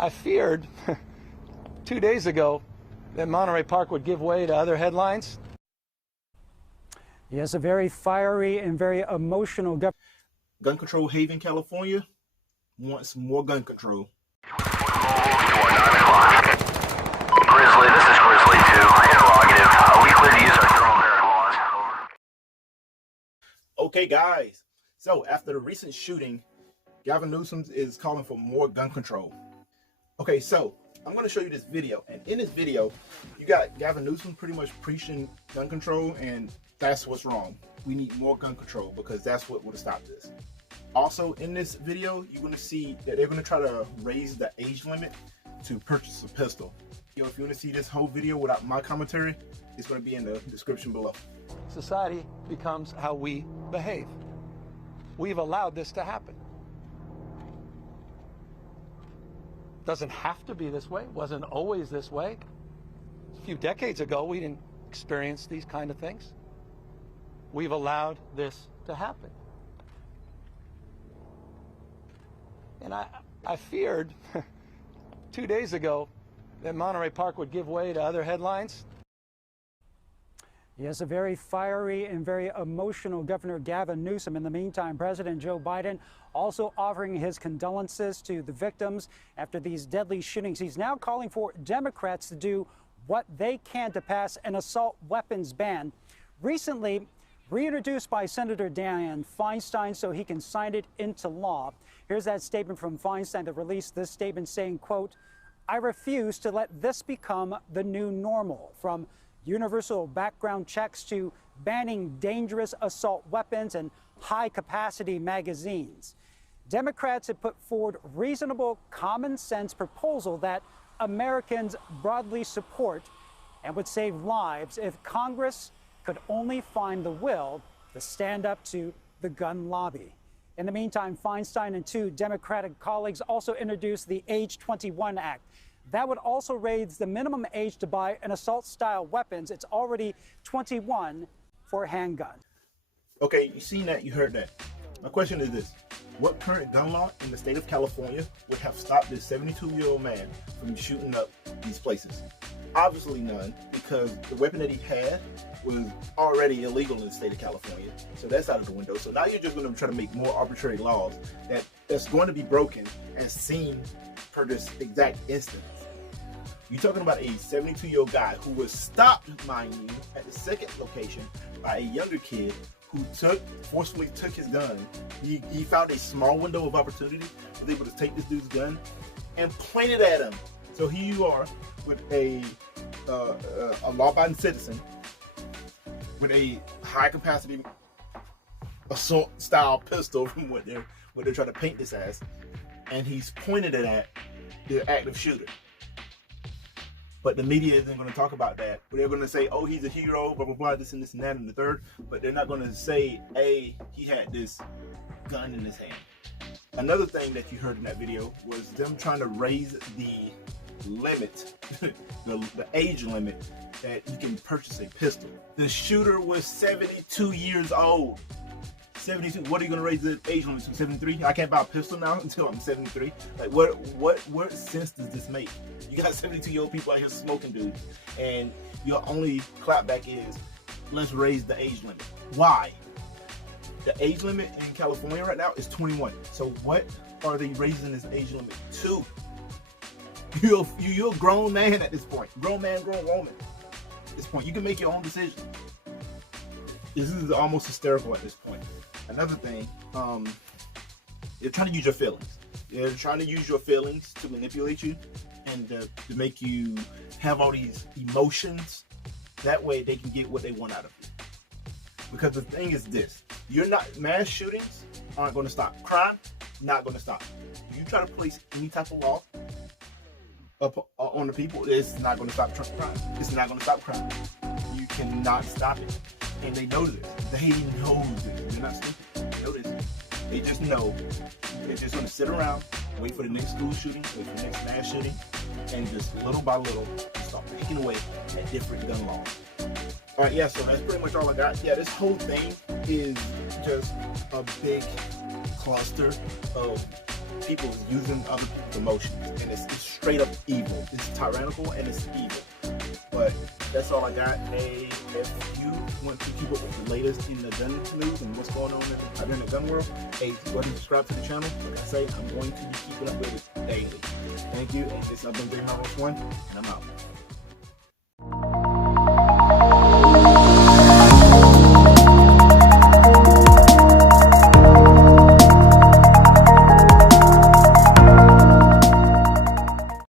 I feared 2 days ago that Monterey Park would give way to other headlines. Yes, a very fiery and very emotional gun control haven, California wants more gun control. Grizzly, this is Grizzly 2. Interrogative. Are we clear to use our thermal barrack laws? Okay, guys. So after the recent shooting, Galvin Newsom is calling for more gun control. Okay, so I'm going to show you this video, and in this video, you got Galvin Newsom pretty much preaching gun control, and that's what's wrong. We need more gun control because that's what would have stopped this. Also, in this video, you're going to see that they're going to try to raise the age limit to purchase a pistol. If you want to see this whole video without my commentary, it's going to be in the description below. Society becomes how we behave. We've allowed this to happen. Doesn't have to be this way. Wasn't always this way. A few decades ago, we didn't experience these kind of things. We've allowed this to happen. And I feared 2 days ago that Monterey Park would give way to other headlines. Yes, a very fiery and very emotional Governor Galvin Newsom. In the meantime, President Joe Biden also offering his condolences to the victims after these deadly shootings. He's now calling for Democrats to do what they can to pass an assault weapons ban. Recently reintroduced by Senator Dianne Feinstein so he can sign it into law. Here's that statement from Feinstein that released this statement saying, quote, "I refuse to let this become the new normal. From universal background checks to banning dangerous assault weapons and high-capacity magazines. Democrats have put forward reasonable, common-sense proposal that Americans broadly support and would save lives if Congress could only find the will to stand up to the gun lobby." In the meantime, Feinstein and two Democratic colleagues also introduced the Age 21 Act. That would also raise the minimum age to buy an assault-style weapons. It's already 21 for a handgun. Okay, you seen that, you heard that. My question is this: what current gun law in the state of California would have stopped this 72-year-old man from shooting up these places? Obviously none, because the weapon that he had was already illegal in the state of California. So that's out of the window. So now you're just going to try to make more arbitrary laws that's going to be broken and seen per this exact instance. You're talking about a 72-year-old guy who was stopped, mind you, at the second location by a younger kid who forcefully took his gun. He found a small window of opportunity, was able to take this dude's gun and point it at him. So here you are with a law-abiding citizen with a high-capacity assault-style pistol from what they're trying to paint this as, and he's pointed it at the active shooter. But the media isn't going to talk about that. They're going to say, oh, he's a hero, blah, blah, blah, this and this and that and the third. But they're not going to say, hey, he had this gun in his hand. Another thing that you heard in that video was them trying to raise the limit, the age limit that you can purchase a pistol. The shooter was 72 years old. 72. What are you going to raise the age limit to? 73? I can't buy a pistol now until I'm 73. Like, what sense does this make? You got 72-year-old people out here smoking, dude, and your only clapback is, let's raise the age limit. Why? The age limit in California right now is 21. So what are they raising this age limit to? You're a grown man at this point. Grown man, grown woman. At this point, you can make your own decision. This is almost hysterical at this point. Another thing, they're trying to use your feelings. They're trying to use your feelings to manipulate you and to make you have all these emotions. That way they can get what they want out of you. Because the thing is this, mass shootings aren't going to stop. Crime, not going to stop. You try to place any type of law up on the people, it's not going to stop crime. It's not going to stop crime. You cannot stop it. And they know this. They know this. They're not stupid. They know this. They just know they're just going to sit around, wait for the next school shooting, wait for the next mass shooting, and just little by little start picking away at different gun laws. All right, yeah, so that's pretty much all I got. Yeah, this whole thing is just a big cluster of people is using other people's emotions, and it's straight up evil. It's tyrannical and it's evil. But that's all I got. Hey, if you want to keep up with the latest in the gun news and what's going on in the gun world, hey, go ahead and subscribe to the channel. Like I say, I'm going to be keeping up with it daily. Thank you. This has been J House 1, and I'm out.